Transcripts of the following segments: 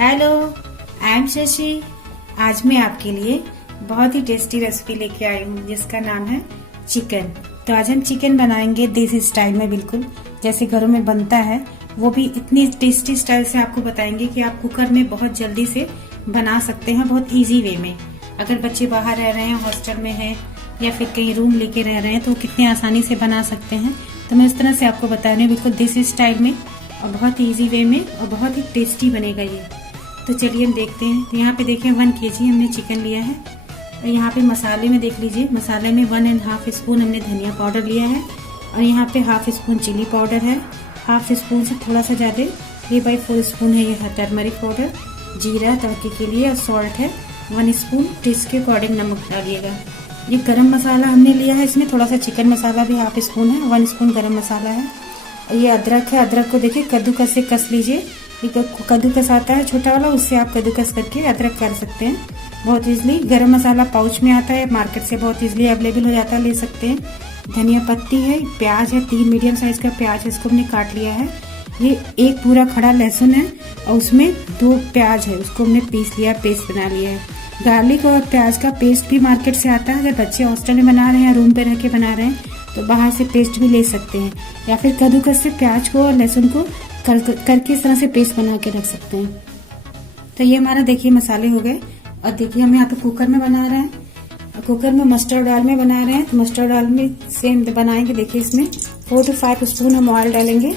Hello, I am Shashi. आज मैं आपके लिए बहुत ही टेस्टी रेसिपी लेके आई हूँ जिसका नाम है चिकन। तो आज हम चिकन बनाएंगे देसी स्टाइल में, बिल्कुल जैसे घरों में बनता है, वो भी इतनी टेस्टी स्टाइल से आपको बताएंगे कि आप कुकर में बहुत जल्दी से बना सकते हैं, बहुत इजी वे में। अगर बच्चे बाहर रह रहे हैं, हॉस्टल में हैं या फिर कहीं रूम लेके रह रहे हैं तो कितने आसानी से बना सकते हैं। तो मैं इस तरह से आपको बता रही हूँ, बिल्कुल देसी स्टाइल में और बहुत इजी वे में, और बहुत ही टेस्टी बनेगा ये। तो चलिए हम देखते हैं। तो यहाँ पे देखिए 1 kg हमने चिकन लिया है। और यहाँ पे मसाले में देख लीजिए, मसाले में 1½ स्पून हमने धनिया पाउडर लिया है, और यहाँ पे ½ स्पून चिली पाउडर है, ½ स्पून से थोड़ा सा ज़्यादा 3/4 स्पून है ये टर्मरिक पाउडर, जीरा तड़के के लिए, और सॉल्ट है 1 स्पून। टेस्ट के अकॉर्डिंग नमक डालिएगा। ये गरम मसाला हमने लिया है, इसमें थोड़ा सा चिकन मसाला भी ½ स्पून है, 1 स्पून गरम मसाला है। और ये अदरक है, अदरक को देखिए कद्दूकस से कस लीजिए। कद्दूकस आता है छोटा वाला, उससे आप कद्दूकस करके अदरक कर सकते हैं बहुत इजली। गरम मसाला पाउच में आता है, मार्केट से बहुत इजली अवेलेबल हो जाता है, ले सकते हैं। धनिया पत्ती है, प्याज है, 3 मीडियम साइज का प्याज है, इसको हमने काट लिया है। ये 1 पूरा खड़ा लहसुन है, और उसमें 2 प्याज है, उसको हमने पीस लिया, पेस्ट बना लिया है। गार्लिक और प्याज का पेस्ट भी मार्केट से आता है। अगर बच्चे हॉस्टल में बना रहे हैं, रूम पे रह के बना रहे हैं, तो बाहर से पेस्ट भी ले सकते हैं, या फिर कद्दूकस से प्याज को और लहसुन को करके इस तरह से पेस्ट बना के रख सकते हैं। तो ये हमारा देखिए मसाले हो गए। और देखिए हम यहाँ पे कुकर में बना रहे हैं, कुकर में मस्टर्ड ऑयल में बना रहे हैं। तो मस्टर्ड ऑयल में सेम बनाएंगे। देखिए इसमें 4 से 5 स्पून हम ऑयल डालेंगे,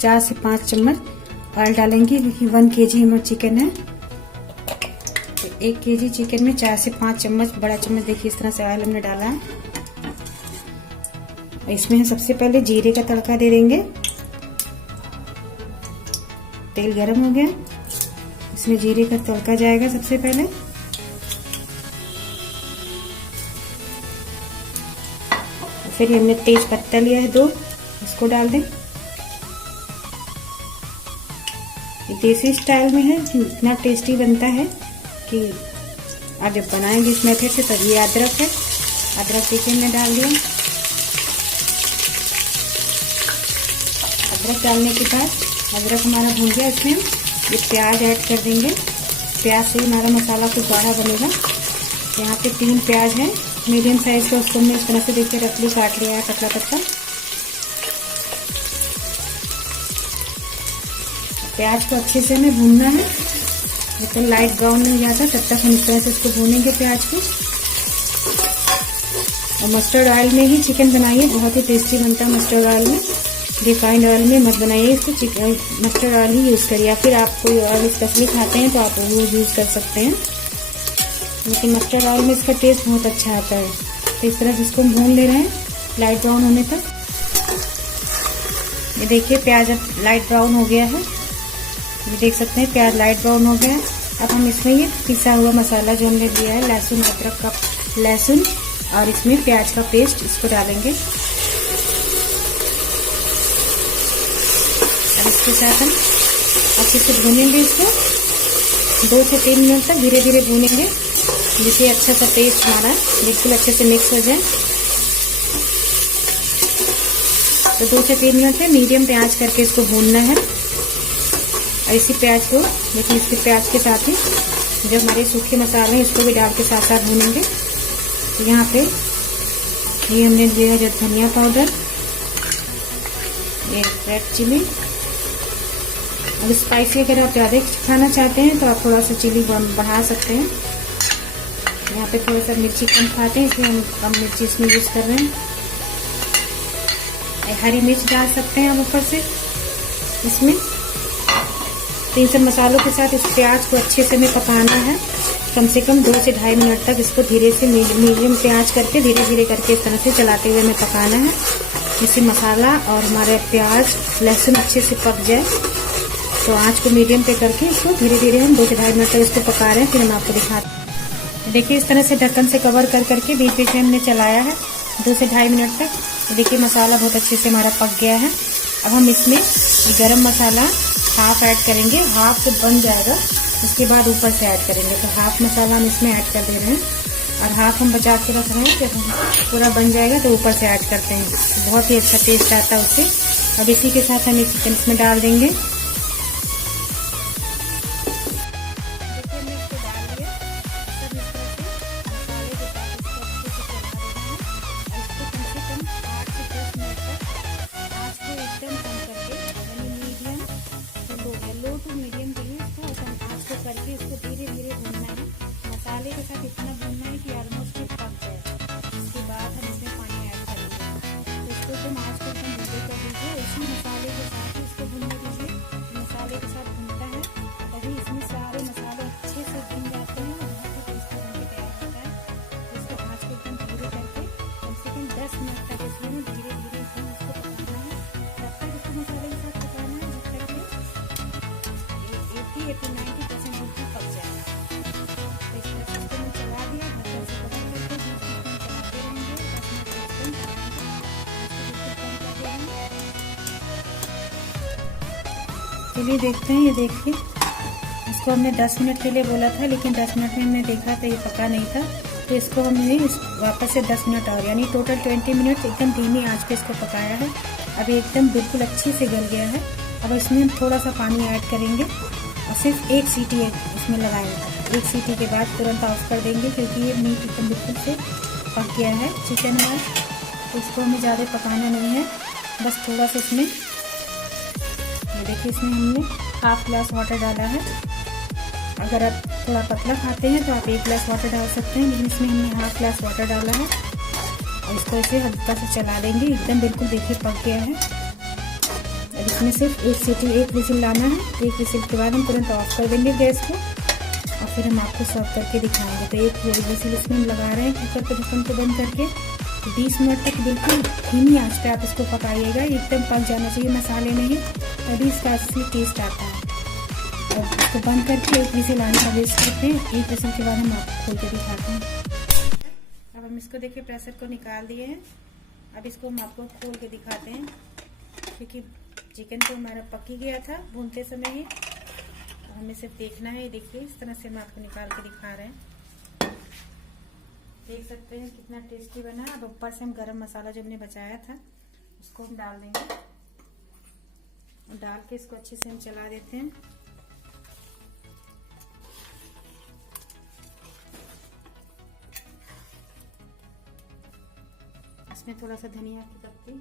4 से 5 चम्मच ऑयल डालेंगे, क्योंकि 1 kg हमारा चिकन है। तो 1 kg चिकन में 4 से 5 चम्मच, बड़ा चम्मच देखिए इस तरह से ऑयल हमने डाला है। इसमें हम सबसे पहले जीरे का तड़का दे देंगे। तेल गरम हो गया, इसमें जीरे का तड़का जाएगा सबसे पहले। फिर हमने तेज पत्ता लिया है 2, इसको डाल दें। ये देसी स्टाइल में है, इतना टेस्टी बनता है कि आप जब बनाएंगे इस मेथड से। तब ये अदरक है, अदरक देखिए हमने डाल दिया। अदरक डालने के बाद अदरक हमारा भून गया, इसमें ये प्याज ऐड कर देंगे। प्याज से हमारा मसाला कुछ गाढ़ा बनेगा। यहाँ पे 3 प्याज है मीडियम साइज का, उसको हमने इस तरह से देखिए रफली काट लिया है, पतला पतला। प्याज को अच्छे से हमें भूनना है, जब तक लाइट ब्राउन नहीं हो जाता तब तक हम इस तरह से इसको भूनेंगे प्याज को। और मस्टर्ड ऑयल में ही चिकन बनाइए, बहुत ही टेस्टी बनता है मस्टर्ड ऑयल में। रिफाइंड ऑयल में मत बनाइए इसको, चिकन मस्टर्ड ऑयल ही यूज़ करिए। या फिर आप कोई ऑयल स्पेशली खाते हैं तो आप वो यूज़ कर सकते हैं, लेकिन मस्टर्ड ऑयल में इसका टेस्ट बहुत अच्छा आता है। तो इस तरह से इसको हम भून ले रहे हैं लाइट ब्राउन होने तक। ये देखिए प्याज अब लाइट ब्राउन हो गया है, ये देख सकते हैं प्याज लाइट ब्राउन हो गया है। अब हम इसमें ये पिसा हुआ मसाला जो हमने दिया है, लहसुन अदरक का लहसुन और इसमें प्याज का पेस्ट, इसको डालेंगे। इसके साथ हम अच्छे से भूनेंगे इसको 2 से 3 मिनट तक, धीरे धीरे भूनेंगे, जिससे अच्छा सा पेस्ट हमारा बिल्कुल अच्छे से मिक्स हो जाए। तो 2 से 3 मिनट में मीडियम प्याज करके इसको भूनना है। और इसी प्याज को देखिए, इसके प्याज के साथ ही जो हमारे सूखे मसाले हैं इसको भी डाल के साथ साथ भूनेंगे। तो यहाँ पे ये हमने लिया है धनिया पाउडर, ये रेड चिली। और स्पाइसी अगर आप ज़्यादा खाना चाहते हैं तो आप थोड़ा सा चिली बढ़ा सकते हैं। यहाँ पे थोड़ा सा मिर्ची कम खाते हैं, इसलिए हम कम मिर्ची इसमें यूज़ कर रहे हैं। हरी मिर्च डाल सकते हैं आप ऊपर से इसमें। तो इन सब मसालों के साथ इस प्याज को अच्छे से हमें पकाना है, कम से कम 2 से 2.5 मिनट तक। इसको धीरे से मीडियम प्याज करके धीरे धीरे करके इस तरह से चलाते हुए हमें पकाना है, जिससे मसाला और हमारे प्याज लहसुन अच्छे से पक जाए। तो आंच को मीडियम पे करके इसको धीरे धीरे हम 2 से 2.5 मिनट तक इसको पका रहे हैं। फिर हम आपको दिखाते हैं। देखिए इस तरह से ढक्कन से कवर कर करके बीच बीच में हमने चलाया है 2 से 2.5 मिनट तक। तो देखिए मसाला बहुत अच्छे से हमारा पक गया है। अब हम इसमें गरम मसाला हाफ ऐड करेंगे, हाफ जब बन जाएगा उसके बाद ऊपर से ऐड करेंगे। तो हाफ मसाला हम इसमें ऐड कर दे रहे हैं, और हाफ हम बचा के रख रहे हैं। जब पूरा बन जाएगा तो ऊपर से ऐड करते हैं, बहुत ही अच्छा टेस्ट आता है उससे। अब इसी के साथ हम ये चिकन इसमें डाल देंगे। लो टू मीडियम के लिए इसको आंच को करके इसको धीरे धीरे भूनना है। मसाले के साथ इतना भूनना है कि ऑलमोस्ट पक जाए। इसके बाद हम इसमें पानी ऐड करेंगे। तो इसको एकदम आंच को एकदम धीरे कर दीजिए। इसी मसाले के साथ ही इसको भूनने दीजिए। मसाले के साथ भूनता है तभी इसमें सारे मसाले अच्छे से भून जाते हैं और बहुत ही टेस्टी बनके तैयार होता है। तो इसको आंच को एकदम धीरे करके कम से कम 10 मिनट तक इसमें धीरे धीरे इसमें इसको पकाना है। तब तक इसको मसाले के साथ पकाना है जब तक 80-90% बिल्कुल पक जाएगा। तो इस तरह से मैंने चला दिया, ढक्कन से कवर करके 20 मिनट चलाते रहेंगे। 10 मिनट चलिए देखते हैं। ये देखिए, इसको हमने 10 मिनट के लिए बोला था, लेकिन 10 मिनट में हमने देखा तो ये पका नहीं था। तो इसको हमने वापस से 10 मिनट और यानी टोटल 20 मिनट एकदम धीमी आंच पे इसको पकाया है। अब एकदम बिल्कुल अच्छे से गल गया है। अब इसमें हम थोड़ा सा पानी ऐड करेंगे और सिर्फ एक सीटी इसमें लगाएंगे। एक सीटी के बाद तुरंत ऑफ कर देंगे क्योंकि ये मीट एकदम बिल्कुल से पक गया है चिकन हमारा। तो इसको हमें ज़्यादा पकाना नहीं है, बस थोड़ा सा इसमें ये देखिए इसमें हमने हाफ ग्लास वाटर डाला है। अगर आप थोड़ा पतला खाते हैं तो आप 1 ग्लास वाटर डाल सकते हैं, लेकिन इसमें हमने हाफ ग्लास वाटर डाला है और इसको ऐसे हल्का से चला देंगे। एकदम बिल्कुल देखिए पक गया है। अब इसमें सिर्फ एक सीटी, एक विसिल लाना है। एक विसिल के बाद हम तुरंत ऑफ कर देंगे गैस को और फिर हम आपको सर्व करके दिखाएंगे। तो एक विसिल इसमें हम लगा रहे हैं कुकर पे ढक्कन को बंद करके। 20 मिनट तक बिल्कुल धीमी आंच पे आप इसको पकाइएगा। एकदम पक जाना चाहिए मसाले नहीं, तभी इसका असली टेस्ट आता है। और इसको बंद करके एक विसिल आने का वेस्ट करते हैं। एक विसिल के बाद हम आपको खोल के दिखाते हैं। अब हम इसको देखिए प्रेशर को निकाल दिए हैं। अब इसको हम आपको खोल के दिखाते हैं क्योंकि चिकन तो हमारा पक ही गया था भूनते समय ही। हमें सिर्फ देखना है। ये देखिए इस तरह से हम आपको निकाल के दिखा रहे हैं। देख सकते हैं कितना टेस्टी बना। अब ऊपर से हम गरम मसाला जो हमने बचाया था उसको हम डाल देंगे और डाल के इसको अच्छे से हम चला देते हैं। इसमें थोड़ा सा धनिया की पत्ती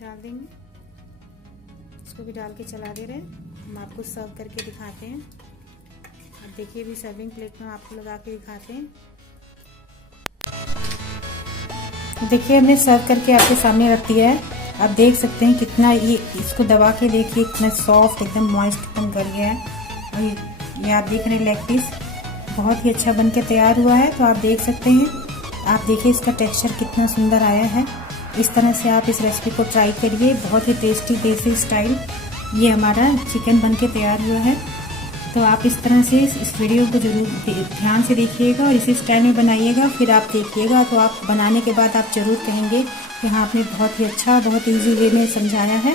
डाल देंगे। इसको भी डाल के चला दे रहे हैं। हम आपको सर्व करके दिखाते हैं। अब देखिए भी सर्विंग प्लेट में आपको लगा के दिखाते हैं। देखिए हमने सर्व करके आपके सामने रख दिया है। आप देख सकते हैं कितना ये इसको दबा के देखिए कितना सॉफ्ट एकदम मॉइस्ट एकदम गल गया है। और ये आप देख रहे हैं लेग पीस बहुत ही अच्छा बनके तैयार हुआ है। तो आप देख सकते हैं, आप देखिए इसका टेक्सचर कितना सुंदर आया है। इस तरह से आप इस रेसिपी को ट्राई करिए। बहुत ही टेस्टी देसी स्टाइल ये हमारा चिकन बनके तैयार हुआ है। तो आप इस तरह से इस वीडियो को जरूर ध्यान से देखिएगा और इसी स्टाइल में बनाइएगा। फिर आप देखिएगा तो आप बनाने के बाद आप जरूर कहेंगे कि हाँ आपने बहुत ही अच्छा, बहुत ईजी वे में समझाया है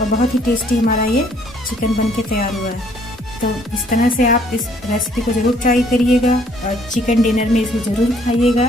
और बहुत ही टेस्टी हमारा ये चिकन बनके तैयार हुआ है। तो इस तरह से आप इस रेसिपी को जरूर ट्राई करिएगा और चिकन डिनर में इसे जरूर खाइएगा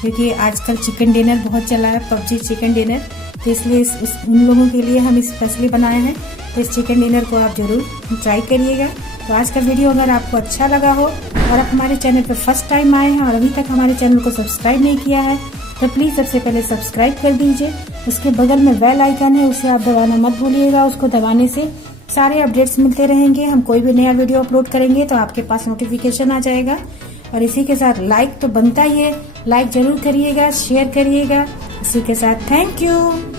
क्योंकि आजकल चिकन डिनर बहुत चला है, PUBG चिकन डिनर। तो इसलिए उन लोगों के लिए हम स्पेशली बनाए हैं। तो इस चिकन डिनर को आप जरूर ट्राई करिएगा। तो आज का वीडियो अगर आपको अच्छा लगा हो और आप हमारे चैनल पर फर्स्ट टाइम आए हैं और अभी तक हमारे चैनल को सब्सक्राइब नहीं किया है तो प्लीज़ सबसे पहले सब्सक्राइब कर दीजिए। उसके बगल में बेल आइकन है, उसे आप दबाना मत भूलिएगा। उसको दबाने से सारे अपडेट्स मिलते रहेंगे। हम कोई भी नया वीडियो अपलोड करेंगे तो आपके पास नोटिफिकेशन आ जाएगा। और इसी के साथ लाइक तो बनता ही है, लाइक जरूर करिएगा, शेयर करिएगा। इसी के साथ थैंक यू।